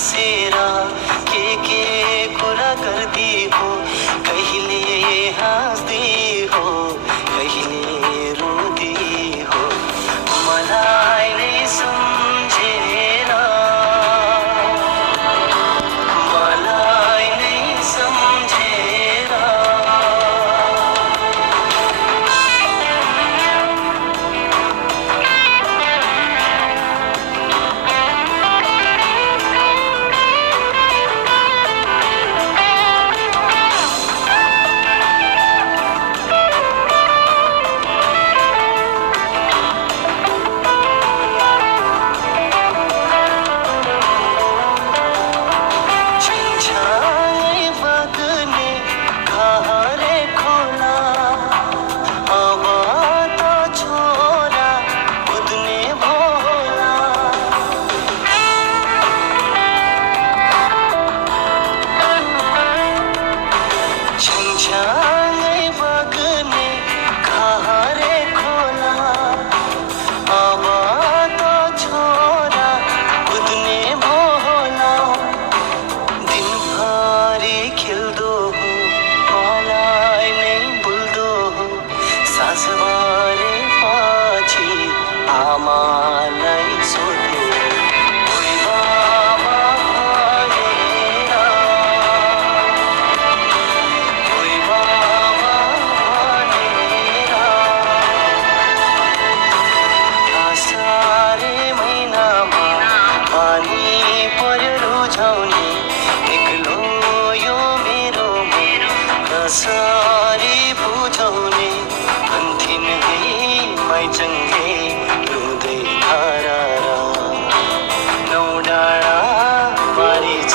बसेर के कुरा गर्दी हो, कहिले हाँस्दी हो, कहिले रुदी हो, मलाई नै सम्झेर, मलाई नै सम्झेर। छाँगै बग्ने खारे खोला, अब त छोरा कुद्ने भोला। दिनभरि खेल्दो हो, मलाई नै भुल्दो हो, साँझ परे पछि आमालाई सोध्यो, ओइ बाबा भनेर, ओइ बाबा भनेर। असारे महिनामा पानी पर्यो रुझाउने, एक्लो यो मेरो मन कसरी बुझाउने। भन्थिन् हे माइचङ्गे रुँदै धारा, नौ डाँडा पारी छ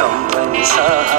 कम्पनी सहर।